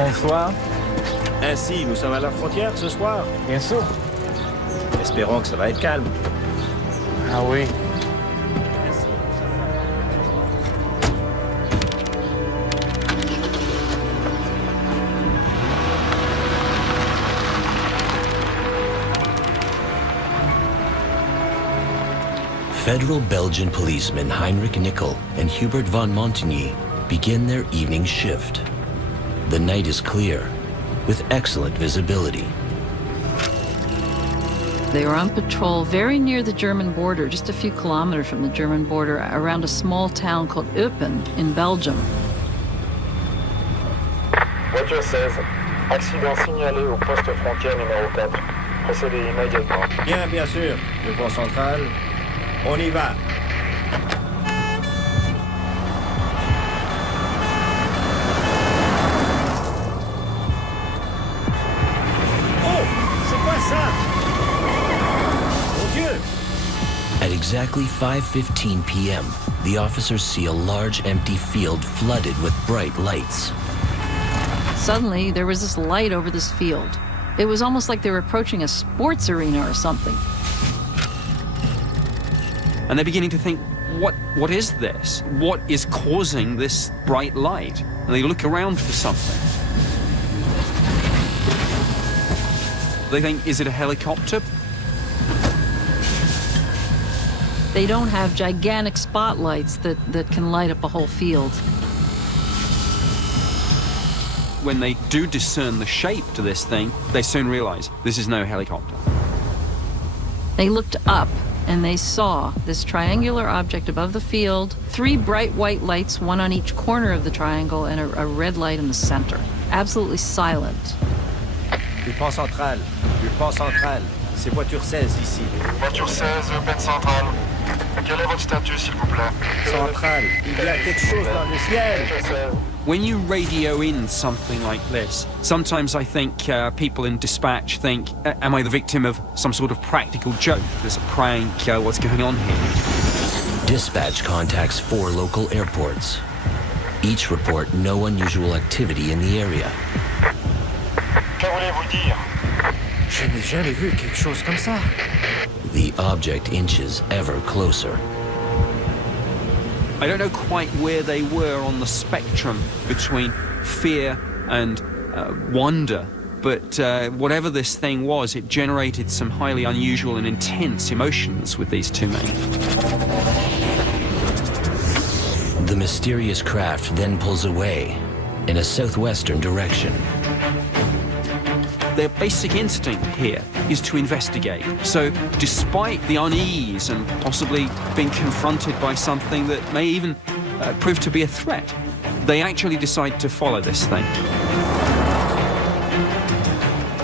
Bonsoir. Ainsi, nous sommes à la frontière ce soir. Bien sûr. Espérons que ça va être calme. Ah oui. Federal Belgian policemen Heinrich Nickel and Hubert von Montigny begin their evening shift. The night is clear, with excellent visibility. They were on patrol very near the German border, just a few kilometers from the German border, around a small town called Eupen in Belgium. Voiture 16, accident signalé au poste frontière numéro 4. Procédez immédiatement. Bien sûr. Le pont central. On y va. Oh! C'est quoi ça? Mon Dieu! At exactly 5:15 p.m., the officers see a large empty field flooded with bright lights. Suddenly, there was this light over this field. It was almost like they were approaching a sports arena or something. And they're beginning to think, what is this? What is causing this bright light? And they look around for something. They think, is it a helicopter? They don't have gigantic spotlights that can light up a whole field. When they do discern the shape to this thing, they soon realize this is no helicopter. They looked up and they saw this triangular object above the field, 3 bright white lights, one on each corner of the triangle, and a red light in the center. Absolutely silent. Le pont central. Le pont central. C'est voiture 16 ici. Voiture 16, Eupen Central. Quel est votre statut, s'il vous plaît? Central. Il y a quelque chose dans le ciel. Voiture 16. When you radio in something like this, sometimes I think people in dispatch think, am I the victim of some sort of practical joke? There's a prank, what's going on here? Dispatch contacts 4 local airports. Each report no unusual activity in the area. Que voulez-vous dire? Je n'ai jamais vu quelque chose comme ça. The object inches ever closer. I don't know quite where they were on the spectrum between fear and wonder, but whatever this thing was, it generated some highly unusual and intense emotions with these 2 men. The mysterious craft then pulls away in a southwestern direction. Their basic instinct here is to investigate. So despite the unease and possibly being confronted by something that may even prove to be a threat, they actually decide to follow this thing.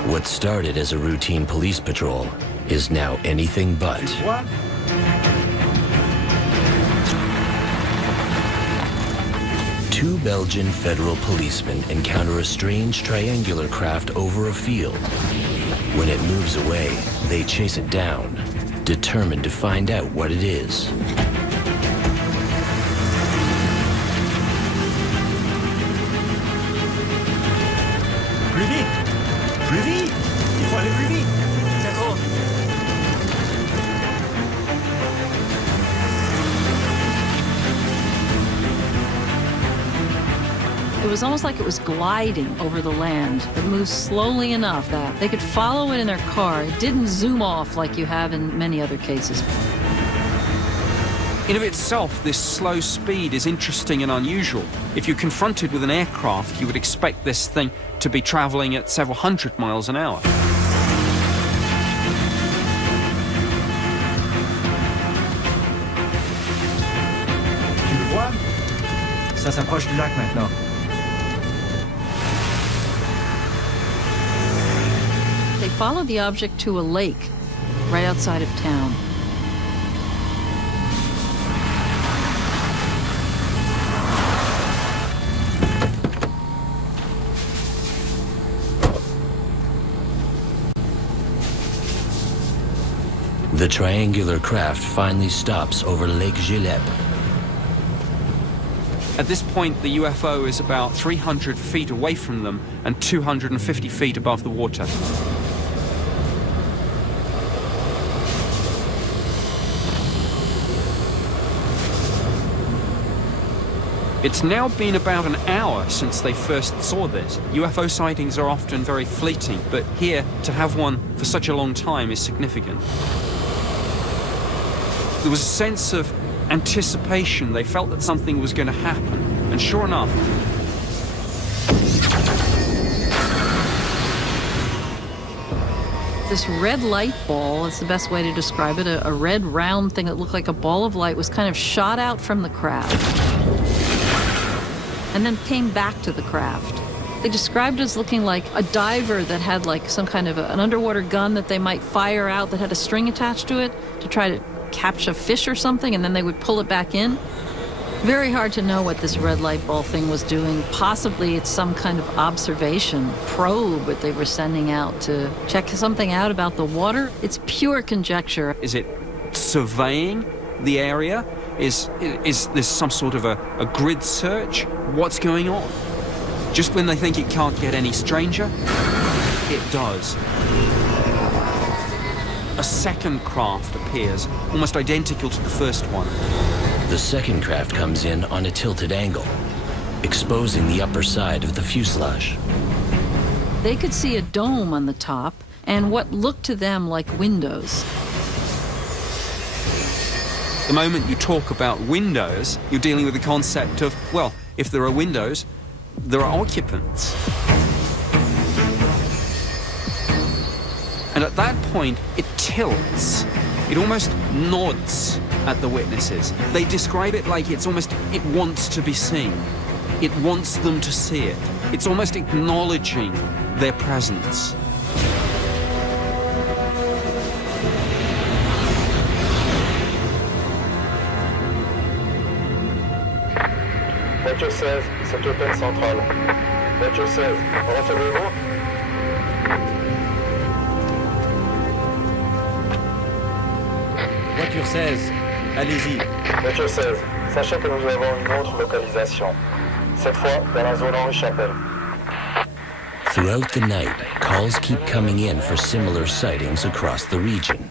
What started as a routine police patrol is now anything but. What? Two Belgian federal policemen encounter a strange triangular craft over a field. When it moves away, they chase it down, determined to find out what it is. Plus vite! Plus vite! Il faut aller plus vite! D'accord. It was almost like it was gliding over the land. It moved slowly enough that they could follow it in their car. It didn't zoom off like you have in many other cases. In of itself, this slow speed is interesting and unusual. If you're confronted with an aircraft, you would expect this thing to be traveling at several hundred miles an hour. Tu le vois? Ça s'approche du lac maintenant. They followed the object to a lake right outside of town. The triangular craft finally stops over Lake Gilep. At this point, the UFO is about 300 feet away from them and 250 feet above the water. It's now been about an hour since they first saw this. UFO sightings are often very fleeting, but here, to have one for such a long time is significant. There was a sense of anticipation. They felt that something was going to happen, and sure enough, this red light ball is the best way to describe it. A red round thing that looked like a ball of light was kind of shot out from the craft and then came back to the craft. They described it as looking like a diver that had like some kind of an underwater gun that they might fire out that had a string attached to it to try to catch a fish or something, and then they would pull it back in. Very hard to know what this red light ball thing was doing. Possibly it's some kind of observation probe that they were sending out to check something out about the water. It's pure conjecture. is it surveying the area? Is this some sort of a grid search? What's going on? Just when they think it can't get any stranger, it does. A second craft appears, almost identical to the first one. The second craft comes in on a tilted angle, exposing the upper side of the fuselage. They could see a dome on the top and what looked to them like windows. The moment you talk about windows, you're dealing with the concept of, well, if there are windows, there are occupants. And at that point, it tilts. It almost nods at the witnesses. They describe it like it wants to be seen. It wants them to see it. It's almost acknowledging their presence. Voiture 16, c'est Open Central. Voiture 16, recevez-vous? Voiture 16, allez-y. Voiture 16, sachez que nous avons une autre localisation. Cette fois, dans la zone Henri-Chapelle. Throughout the night, calls keep coming in for similar sightings across the region.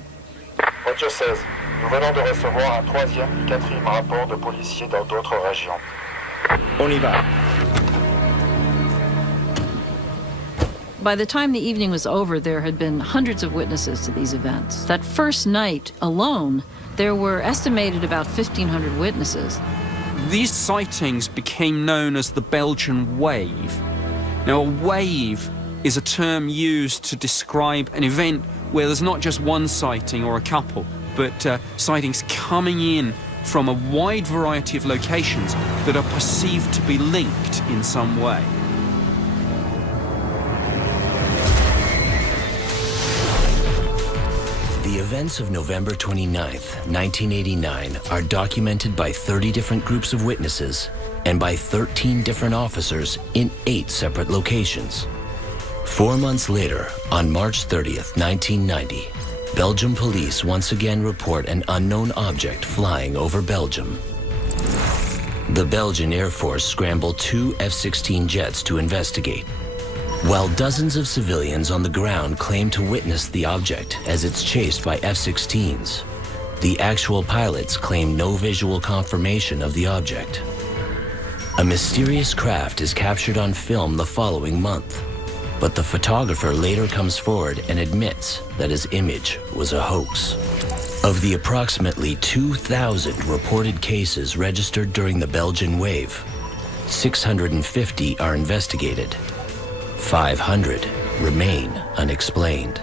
Voiture 16, nous venons de recevoir un 3e et 4e rapport de policiers dans d'autres régions. On y va. By the time the evening was over, there had been hundreds of witnesses to these events. That first night alone, there were estimated about 1,500 witnesses. These sightings became known as the Belgian wave. Now, a wave is a term used to describe an event where there's not just one sighting or a couple, but sightings coming in from a wide variety of locations that are perceived to be linked in some way. The events of November 29th, 1989 are documented by 30 different groups of witnesses and by 13 different officers in 8 separate locations. 4 months later, on March 30th, 1990, Belgian police once again report an unknown object flying over Belgium. The Belgian Air Force scrambled 2 F-16 jets to investigate, while dozens of civilians on the ground claim to witness the object as it's chased by F-16s. The actual pilots claim no visual confirmation of the object. A mysterious craft is captured on film the following month, but the photographer later comes forward and admits that his image was a hoax. Of the approximately 2,000 reported cases registered during the Belgian wave, 650 are investigated. 500 remain unexplained.